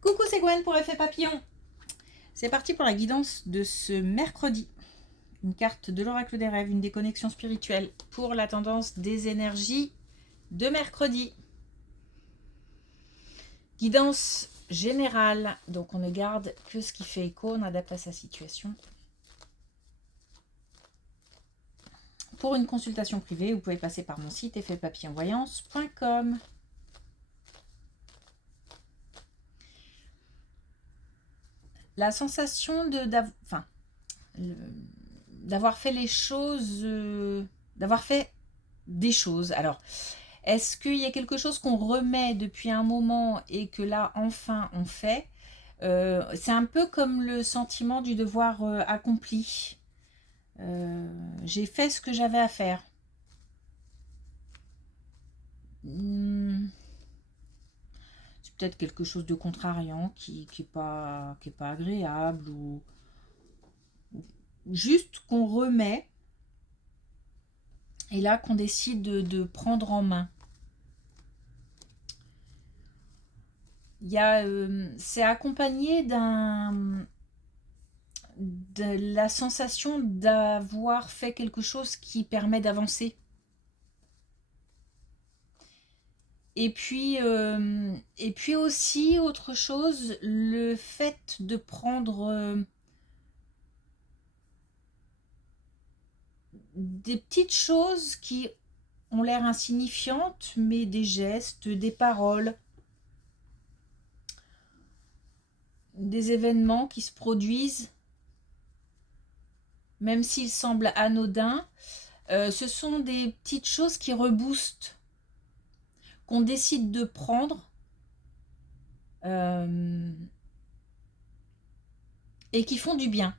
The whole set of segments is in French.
Coucou, c'est Gwen pour Effet Papillon. C'est parti pour la guidance de ce mercredi. Une carte de l'oracle des rêves, une déconnexion spirituelle pour la tendance des énergies de mercredi. Guidance générale, donc on ne garde que ce qui fait écho, on adapte à sa situation. Pour une consultation privée, vous pouvez passer par mon site effetpapillonvoyance.com. La sensation d'avoir fait les choses, d'avoir fait des choses. Alors, est-ce qu'il y a quelque chose qu'on remet depuis un moment et que là, enfin, on fait? C'est un peu comme le sentiment du devoir accompli. J'ai fait ce que j'avais à faire. C'est peut-être quelque chose de contrariant qui est pas agréable ou juste qu'on remet et là qu'on décide de prendre en main. C'est accompagné de la sensation d'avoir fait quelque chose qui permet d'avancer. Et puis aussi, autre chose, le fait de prendre des petites choses qui ont l'air insignifiantes, mais des gestes, des paroles, des événements qui se produisent, même s'ils semblent anodins, ce sont des petites choses qui reboostent, qu'on décide de prendre et qui font du bien.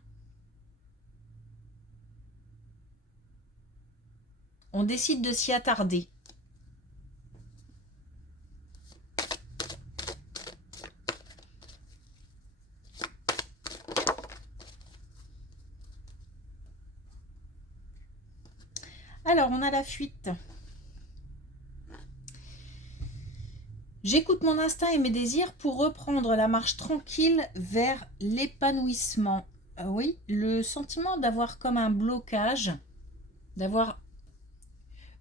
On décide de s'y attarder. Alors, on a la fuite. J'écoute mon instinct et mes désirs pour reprendre la marche tranquille vers l'épanouissement. Oui, le sentiment d'avoir comme un blocage, d'avoir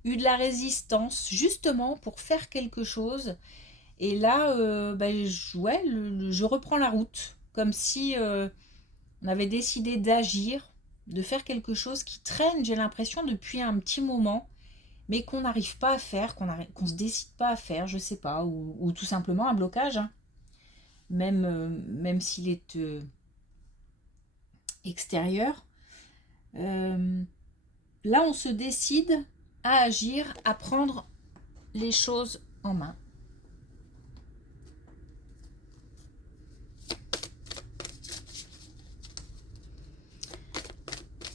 eu de la résistance justement pour faire quelque chose. Et là, je reprends la route, comme si on avait décidé d'agir, de faire quelque chose qui traîne, j'ai l'impression, depuis un petit moment, mais qu'on n'arrive pas à faire, qu'on se décide pas à faire, je sais pas, ou tout simplement un blocage, hein. Même s'il est extérieur. Là, on se décide à agir, à prendre les choses en main.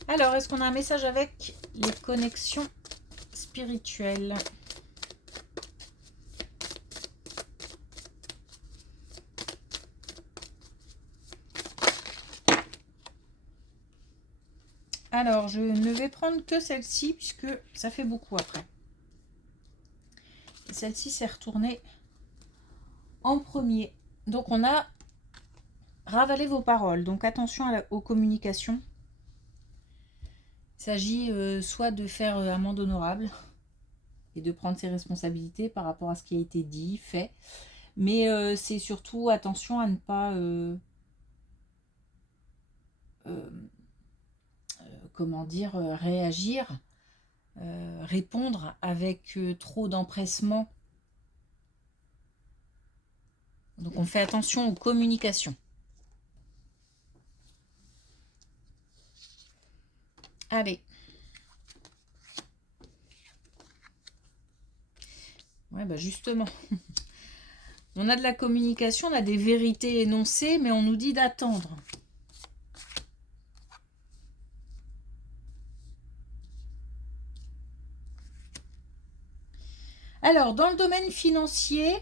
Alors, est-ce qu'on a un message avec les connexions spirituelles? Alors, je ne vais prendre que celle-ci puisque ça fait beaucoup après. Et celle-ci s'est retournée en premier. Donc, on a ravalé vos paroles. Donc, attention aux communications. Il s'agit soit de faire amende honorable et de prendre ses responsabilités par rapport à ce qui a été dit, fait. Mais c'est surtout attention à ne pas... réagir, répondre avec trop d'empressement. Donc on fait attention aux communications. Allez. Ouais, bah justement. On a de la communication, on a des vérités énoncées, mais on nous dit d'attendre. Alors, dans le domaine financier,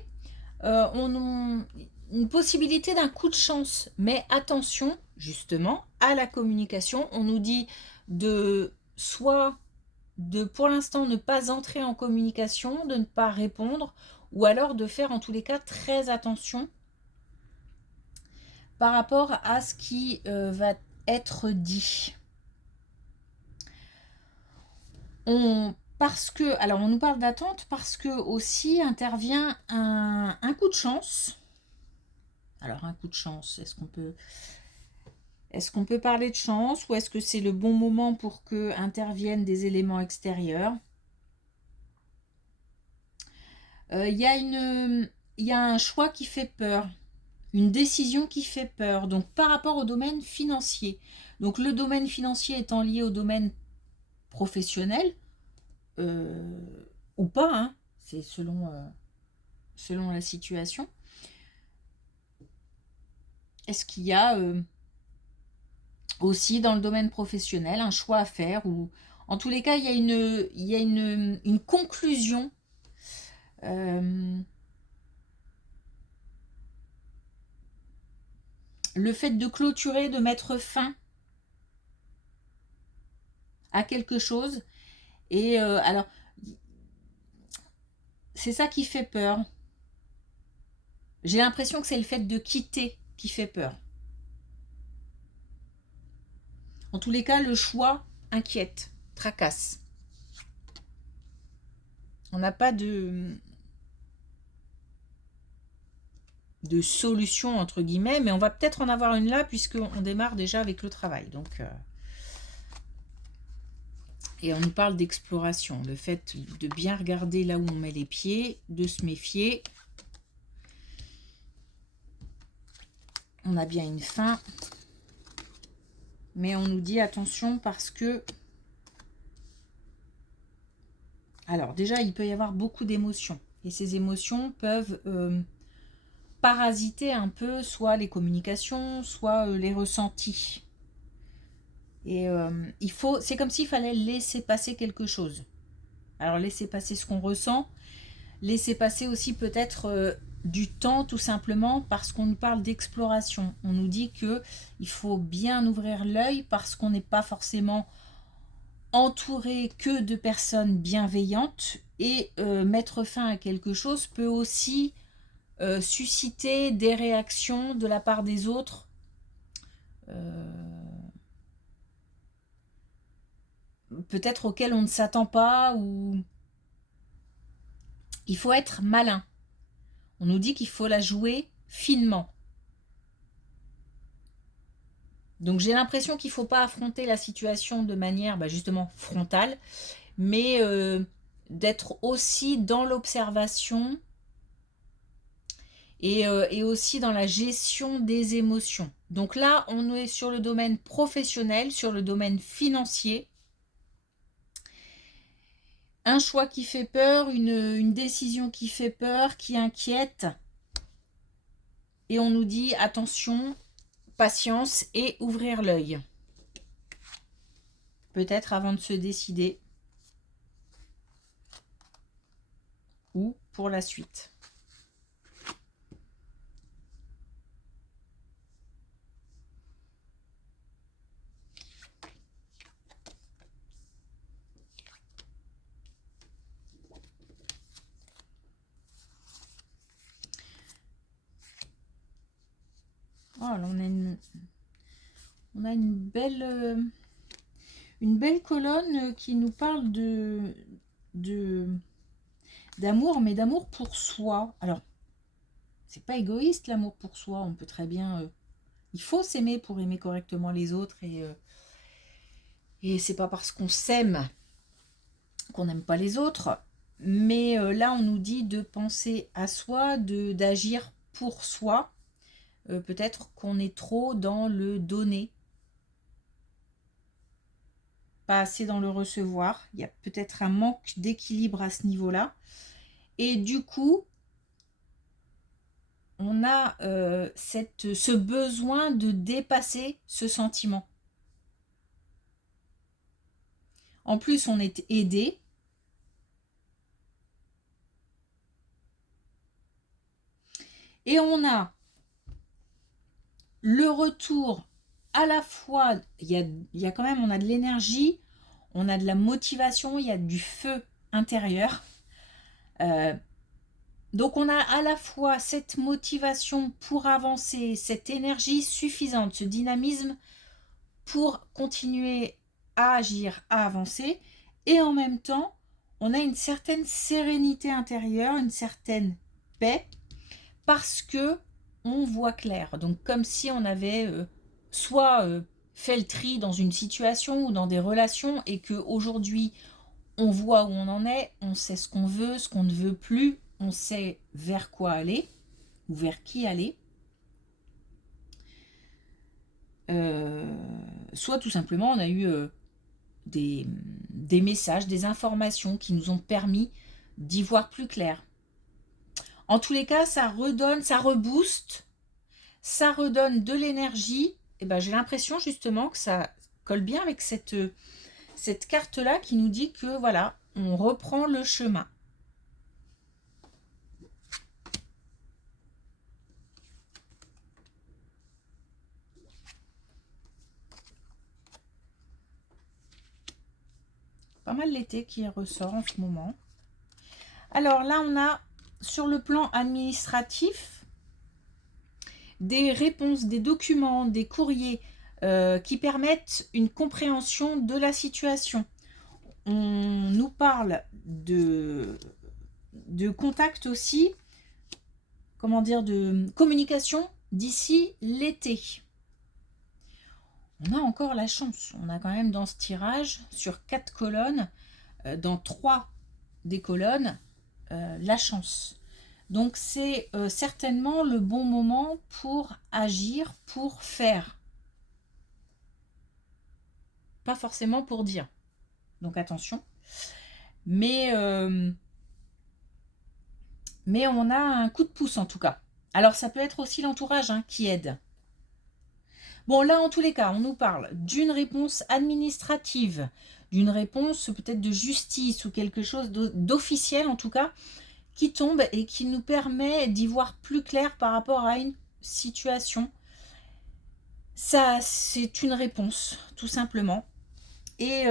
on a une possibilité d'un coup de chance. Mais attention, justement, à la communication. On nous dit de pour l'instant ne pas entrer en communication, de ne pas répondre, ou alors de faire en tous les cas très attention par rapport à ce qui va être dit. Alors on nous parle d'attente parce que aussi intervient un coup de chance. Alors un coup de chance, est-ce qu'on peut parler de chance ou est-ce que c'est le bon moment pour que interviennent des éléments extérieurs? Il y a un choix qui fait peur, une décision qui fait peur, donc par rapport au domaine financier. Donc le domaine financier étant lié au domaine professionnel, ou pas, hein, c'est selon la situation. Est-ce qu'il y a aussi dans le domaine professionnel un choix à faire ou en tous les cas il y a une conclusion le fait de clôturer, de mettre fin à quelque chose et alors c'est ça qui fait peur. J'ai l'impression que c'est le fait de quitter qui fait peur. En tous les cas, le choix inquiète, tracasse. On n'a pas de solution entre guillemets, mais on va peut-être en avoir une là puisqu'on démarre déjà avec le travail. Donc, et on nous parle d'exploration, le fait de bien regarder là où on met les pieds, de se méfier. On a bien une fin, mais on nous dit attention parce que... Alors déjà, il peut y avoir beaucoup d'émotions, et ces émotions peuvent parasiter un peu soit les communications, soit les ressentis. Et c'est comme s'il fallait laisser passer quelque chose. Alors laisser passer ce qu'on ressent, laisser passer aussi peut-être du temps tout simplement parce qu'on nous parle d'exploration. On nous dit qu'il faut bien ouvrir l'œil parce qu'on n'est pas forcément entouré que de personnes bienveillantes et mettre fin à quelque chose peut aussi susciter des réactions de la part des autres. Peut-être auxquelles on ne s'attend pas ou... Il faut être malin. On nous dit qu'il faut la jouer finement. Donc j'ai l'impression qu'il ne faut pas affronter la situation de manière justement frontale, mais d'être aussi dans l'observation et aussi dans la gestion des émotions. Donc là, on est sur le domaine professionnel, sur le domaine financier. Un choix qui fait peur, une décision qui fait peur, qui inquiète. Et on nous dit attention, patience et ouvrir l'œil. Peut-être avant de se décider. Ou pour la suite. Oh, là, on a une belle colonne qui nous parle d'amour, mais d'amour pour soi. Alors, c'est pas égoïste l'amour pour soi. On peut très bien... il faut s'aimer pour aimer correctement les autres. Et c'est pas parce qu'on s'aime qu'on n'aime pas les autres. Mais là, on nous dit de penser à soi, d'agir pour soi. Peut-être qu'on est trop dans le donner, pas assez dans le recevoir. Il y a peut-être un manque d'équilibre à ce niveau-là. Et du coup, on a ce besoin de dépasser ce sentiment. En plus, on est aidé. Et on a le retour à la fois, il y a quand même, on a de l'énergie, on a de la motivation, il y a du feu intérieur. Donc on a à la fois cette motivation pour avancer, cette énergie suffisante, ce dynamisme pour continuer à agir, à avancer, et en même temps, on a une certaine sérénité intérieure, une certaine paix, parce que on voit clair. Donc comme si on avait soit fait le tri dans une situation ou dans des relations, et que aujourd'hui on voit où on en est, on sait ce qu'on veut, ce qu'on ne veut plus, on sait vers quoi aller ou vers qui aller. Soit tout simplement on a eu des messages, des informations qui nous ont permis d'y voir plus clair. En tous les cas, ça redonne, ça rebooste, ça redonne de l'énergie. Et ben, j'ai l'impression justement que ça colle bien avec cette carte-là qui nous dit que voilà, on reprend le chemin. Pas mal l'été qui ressort en ce moment. Alors là, on a sur le plan administratif des réponses, des documents, des courriers qui permettent une compréhension de la situation. On nous parle de contact aussi, comment dire, de communication d'ici l'été. On a encore la chance. On a quand même dans ce tirage, sur 4 colonnes, dans 3 des colonnes, la chance. Donc c'est certainement le bon moment pour agir, pour faire. Pas forcément pour dire. Donc attention. Mais on a un coup de pouce en tout cas. Alors ça peut être aussi l'entourage qui aide. Bon, là, en tous les cas, on nous parle d'une réponse administrative, d'une réponse peut-être de justice ou quelque chose d'officiel en tout cas, qui tombe et qui nous permet d'y voir plus clair par rapport à une situation. Ça, c'est une réponse, tout simplement. Et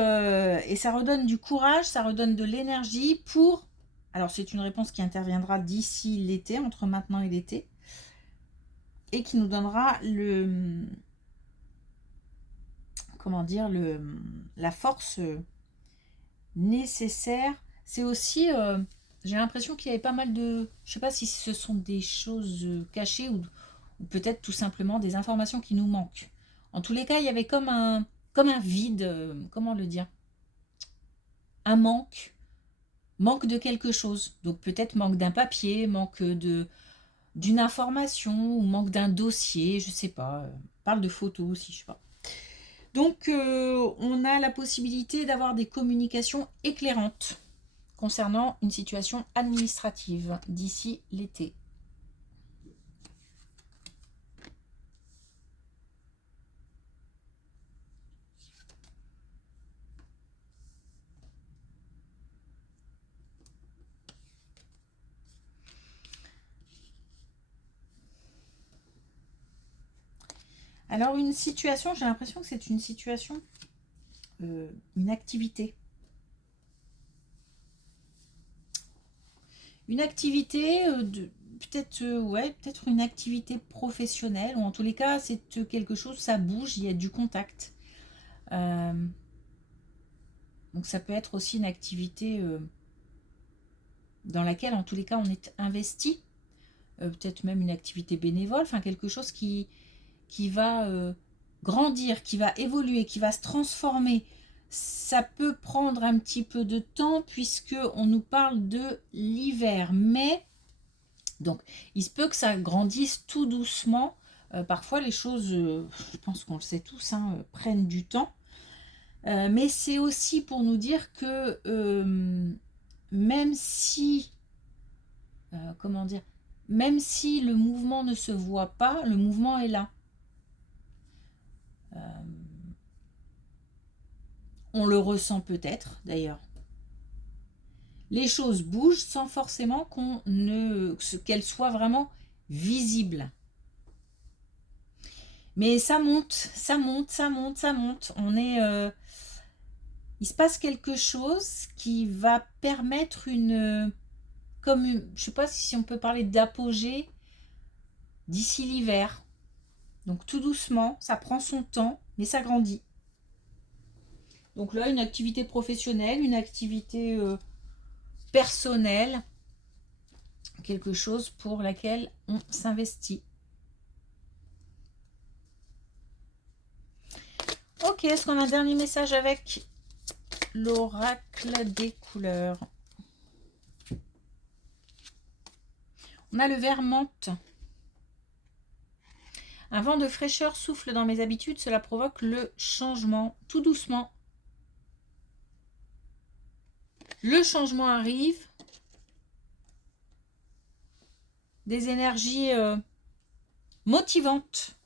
ça redonne du courage, ça redonne de l'énergie pour... Alors, c'est une réponse qui interviendra d'ici l'été, entre maintenant et l'été, et qui nous donnera comment dire, la force nécessaire. C'est aussi, j'ai l'impression qu'il y avait pas mal de, je sais pas si ce sont des choses cachées ou peut-être tout simplement des informations qui nous manquent. En tous les cas, il y avait comme un vide, comment le dire, un manque de quelque chose. Donc peut-être manque d'un papier, manque d'une information ou manque d'un dossier, je sais pas. Parle de photos aussi, je sais pas. Donc, on a la possibilité d'avoir des communications éclairantes concernant une situation administrative d'ici l'été. Alors, une situation, j'ai l'impression que c'est une situation, une activité. Une activité peut-être une activité professionnelle, ou en tous les cas, c'est quelque chose, ça bouge, il y a du contact. Donc ça peut être aussi une activité dans laquelle, en tous les cas, on est investi. Peut-être même une activité bénévole, enfin quelque chose qui va grandir, qui va évoluer, qui va se transformer. Ça peut prendre un petit peu de temps puisque on nous parle de l'hiver, mais donc il se peut que ça grandisse tout doucement. Parfois les choses, je pense qu'on le sait tous, prennent du temps. Mais c'est aussi pour nous dire que même si, comment dire, même si le mouvement ne se voit pas, le mouvement est là. On le ressent peut-être d'ailleurs. Les choses bougent sans forcément qu'elles soient vraiment visibles. Mais ça monte, ça monte, ça monte, ça monte. Il se passe quelque chose qui va permettre une comme, je ne sais pas si on peut parler d'apogée d'ici l'hiver. Donc tout doucement, ça prend son temps, mais ça grandit. Donc là, une activité professionnelle, une activité personnelle, quelque chose pour laquelle on s'investit. Ok, est-ce qu'on a un dernier message avec l'oracle des couleurs? On a le ver menthe. Un vent de fraîcheur souffle dans mes habitudes, cela provoque le changement, tout doucement. Le changement arrive. Des énergies motivantes.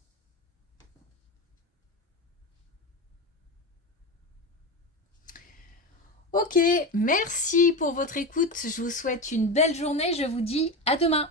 Ok, merci pour votre écoute. Je vous souhaite une belle journée. Je vous dis à demain.